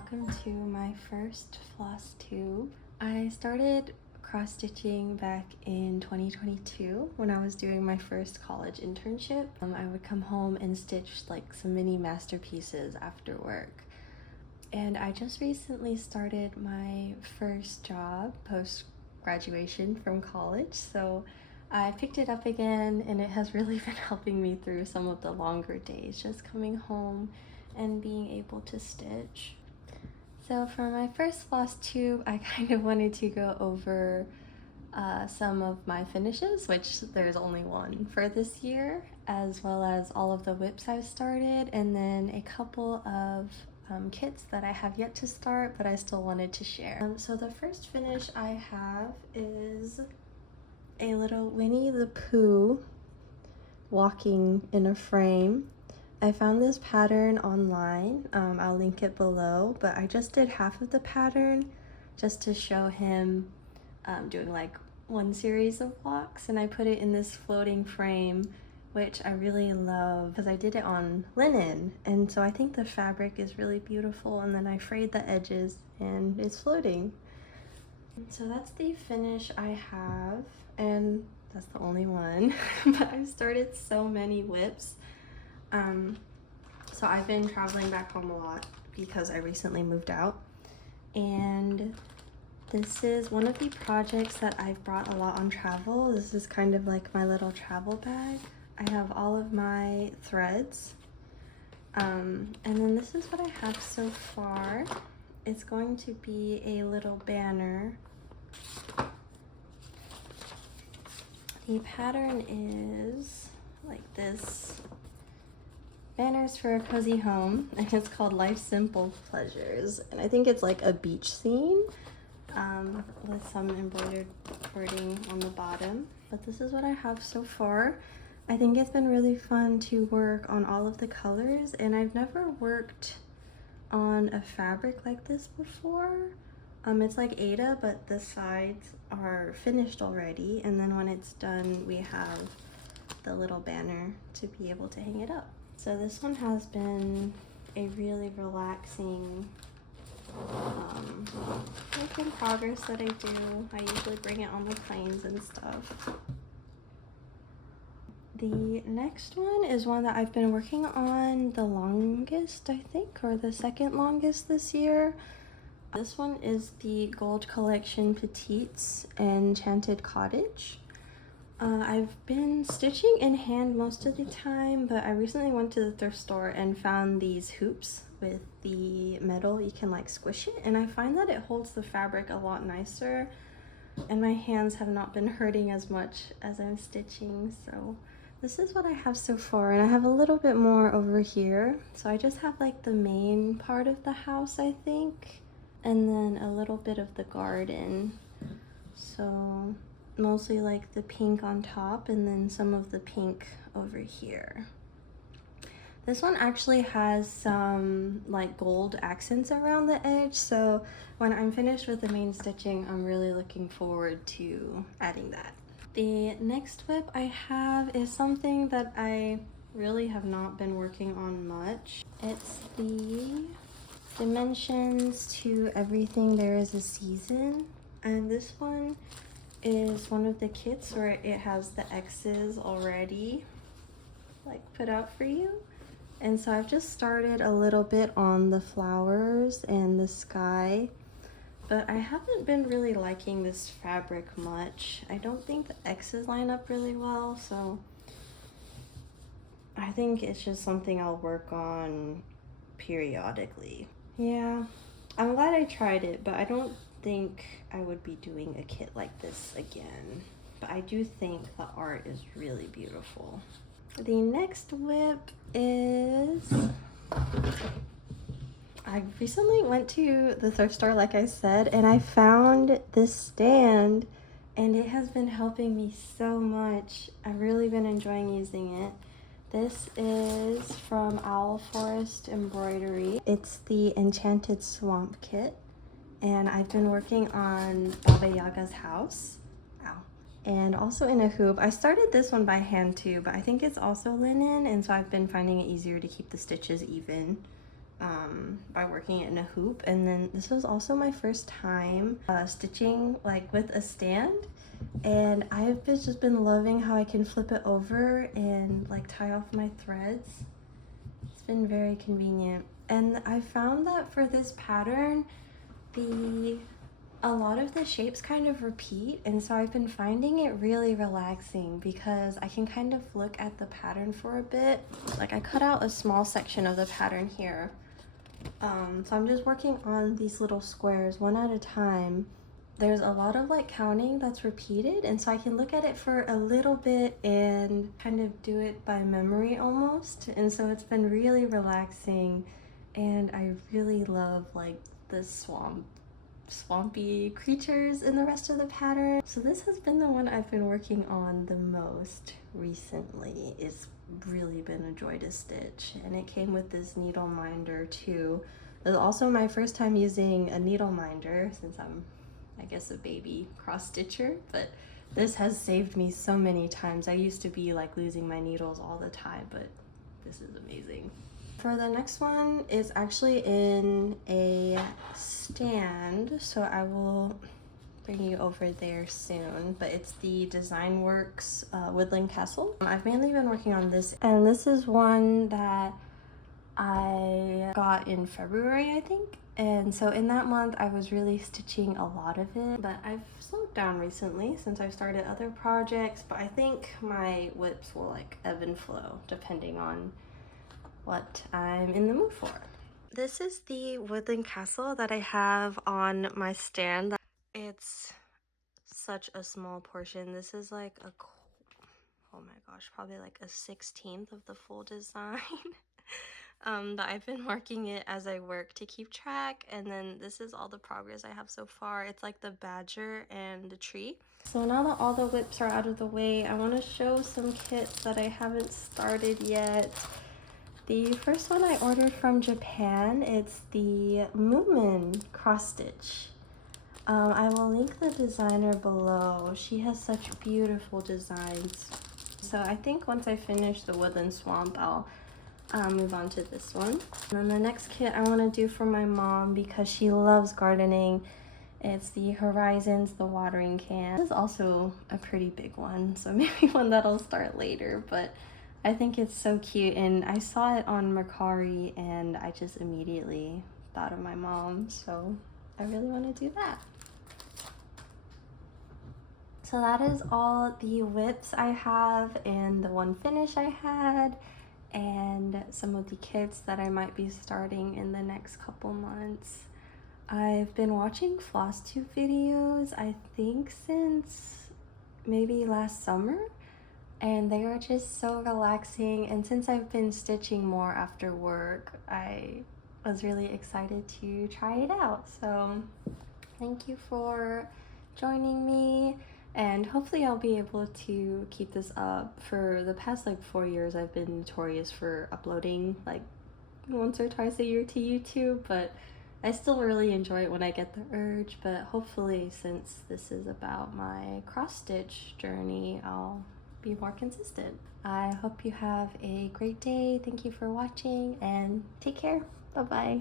welcome to my first floss tube. I started cross-stitching back in 2022 when I was doing my first college internship. I would come home and stitch like some mini masterpieces after work. And I just recently started my first job post-graduation from college, so I picked it up again and it has really been helping me through some of the longer days, just coming home and being able to stitch. So for my first floss tube, I kind of wanted to go over some of my finishes, which there's only one for this year, as well as all of the whips I've started, and then a couple of kits that I have yet to start, but I still wanted to share. So the first finish I have is a little Winnie the Pooh walking in a frame. I found this pattern online, I'll link it below, but I just did half of the pattern just to show him doing like one series of walks, and I put it in this floating frame, which I really love because I did it on linen, and so I think the fabric is really beautiful, and then I frayed the edges and it's floating. So that's the finish I have, and that's the only one, but I've started so many whips. So I've been traveling back home a lot because I recently moved out, and this is one of the projects that I've brought a lot on travel. This is kind of like my little travel bag. I have all of my threads, and then this is what I have so far. It's going to be a little banner. The pattern is like this. Banners for a cozy home, and it's called Life's Simple Pleasures, and I think it's like a beach scene with some embroidered wording on the bottom. But this is what I have so far. I think it's been really fun to work on all of the colors, and I've never worked on a fabric like this before. It's like Ada, but the sides are finished already, and then when it's done we have the little banner to be able to hang it up. So this one has been a really relaxing work in progress that I do. I usually bring it on the planes and stuff. The next one is one that I've been working on the longest, I think, or the second longest this year. This one is the Gold Collection Petites Enchanted Cottage. I've been stitching in hand most of the time, but I recently went to the thrift store and found these hoops with the metal. You can like squish it, and I find that it holds the fabric a lot nicer, and my hands have not been hurting as much as I'm stitching. So this is what I have so far, and I have a little bit more over here. So I just have like the main part of the house, I think, and then a little bit of the garden. So mostly like the pink on top, and then some of the pink over here. This one actually has some like gold accents around the edge, so when I'm finished with the main stitching, I'm really looking forward to adding that. The next whip I have is something that I really have not been working on much. It's the Dimensions to Everything There Is a Season, and this one is one of the kits where it has the X's already like put out for you. And so I've just started a little bit on the flowers and the sky, but I haven't been really liking this fabric much. I don't think the X's line up really well, so I think it's just something I'll work on periodically. Yeah, I'm glad I tried it, but I don't think I would be doing a kit like this again, but I do think the art is really beautiful. The next whip is, I recently went to the thrift store, like I said, and I found this stand, and it has been helping me so much. I've really been enjoying using it. This is from Owl Forest Embroidery. It's the Enchanted Swamp kit, and I've been working on Baba Yaga's house. Ow. And also in a hoop. I started this one by hand too, but I think it's also linen, and so I've been finding it easier to keep the stitches even. by working in a hoop. And then this was also my first time stitching like with a stand, and I've just been loving how I can flip it over and like tie off my threads. It's been very convenient. And I found that for this pattern, a lot of the shapes kind of repeat, and so I've been finding it really relaxing because I can kind of look at the pattern for a bit. Like I cut out a small section of the pattern here. So I'm just working on these little squares one at a time. There's a lot of like counting that's repeated, and so I can look at it for a little bit and kind of do it by memory almost. And so it's been really relaxing, and I really love like the swampy creatures in the rest of the pattern. So this has been the one I've been working on the most recently. It's really been a joy to stitch, and it came with this needle minder too. It was also my first time using a needle minder since I'm, I guess, a baby cross stitcher, but this has saved me so many times. I used to be like losing my needles all the time, but this is amazing. For the next one, it's actually in a stand, so I will bring you over there soon, but it's the Design Works Woodland Castle. I've mainly been working on this, and this is one that I got in February, I think. And so in that month, I was really stitching a lot of it, but I've slowed down recently since I've started other projects, but I think my whips will like ebb and flow depending on what I'm in the mood for. This is the Woodland Castle that I have on my stand. It's such a small portion. This is like oh my gosh, probably like a 16th of the full design. But I've been marking it as I work to keep track, and then this is all the progress I have so far. It's like the badger and the tree. So now that all the whips are out of the way, I want to show some kits that I haven't started yet. The first one I ordered from Japan, it's the Moomin cross stitch. I will link the designer below. She has such beautiful designs. So I think once I finish the Woodland Swamp, I'll move on to this one. And then the next kit I want to do for my mom because she loves gardening. It's the Horizons, the watering can. This is also a pretty big one, so maybe one that'll start later, but I think it's so cute, and I saw it on Mercari and I just immediately thought of my mom, so I really want to do that. So that is all the whips I have and the one finish I had, and some of the kits that I might be starting in the next couple months. I've been watching flosstube videos, I think since maybe last summer, and they are just so relaxing. And since I've been stitching more after work, I was really excited to try it out. So thank you for joining me, and hopefully I'll be able to keep this up. For the past like 4 years, I've been notorious for uploading like once or twice a year to YouTube, but I still really enjoy it when I get the urge. But hopefully, since this is about my cross stitch journey, I'll be more consistent. I hope you have a great day. Thank you for watching, and take care. Bye-bye.